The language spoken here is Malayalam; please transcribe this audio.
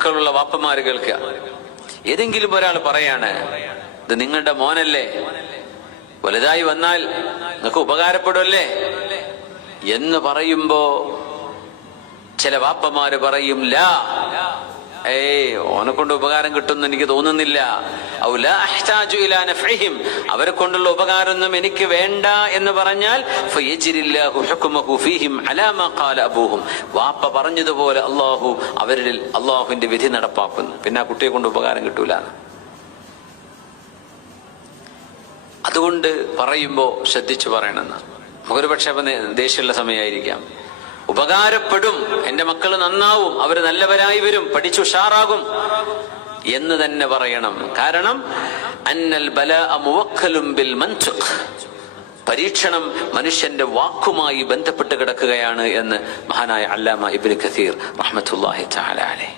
മക്കളുള്ള വാപ്പമാര് കേൾക്കുക. ഏതെങ്കിലും ഒരാൾ പറയാണ്, ഇത് നിങ്ങളുടെ മോനല്ലേ, വലുതായി വന്നാൽ നിങ്ങൾക്ക് ഉപകാരപ്പെടുമല്ലേ എന്ന് പറയുമ്പോ ചില വാപ്പമാര് പറയും, ലാ, ഓനെ കൊണ്ട് ഉപകാരം കിട്ടുമെന്ന് എനിക്ക് തോന്നുന്നില്ല. അവരെ കൊണ്ടുള്ള ഉപകാരമൊന്നും എനിക്ക് വേണ്ട എന്ന് പറഞ്ഞാൽ വാപ്പ പറഞ്ഞതുപോലെ അവരിൽ അള്ളാഹുവിന്റെ വിധി നടപ്പാക്കുന്നു. പിന്നെ ആ കുട്ടിയെ കൊണ്ട് ഉപകാരം കിട്ടൂല. അതുകൊണ്ട് പറയുമ്പോ ശ്രദ്ധിച്ചു പറയണമെന്ന്. നമുക്കൊരു പക്ഷെ ദേഷ്യമുള്ള സമയമായിരിക്കാം. ഉപകാരപ്പെടും, എന്റെ മക്കൾ നന്നാവും, അവര് നല്ലവരായി വരും, പഠിച്ചുഷാറാകും എന്ന് തന്നെ പറയണം. കാരണം അന്നൽ ബലാഅ മുവക്കലും ബിൽ മൻതിഖ്, പരീക്ഷണം മനുഷ്യന്റെ വാക്കുമായി ബന്ധപ്പെട്ട് കിടക്കുകയാണ് എന്ന് മഹാനായ അല്ലാമ ഇബ്നു കസീർ റഹ്മത്തുള്ളാഹി തആല അലൈഹി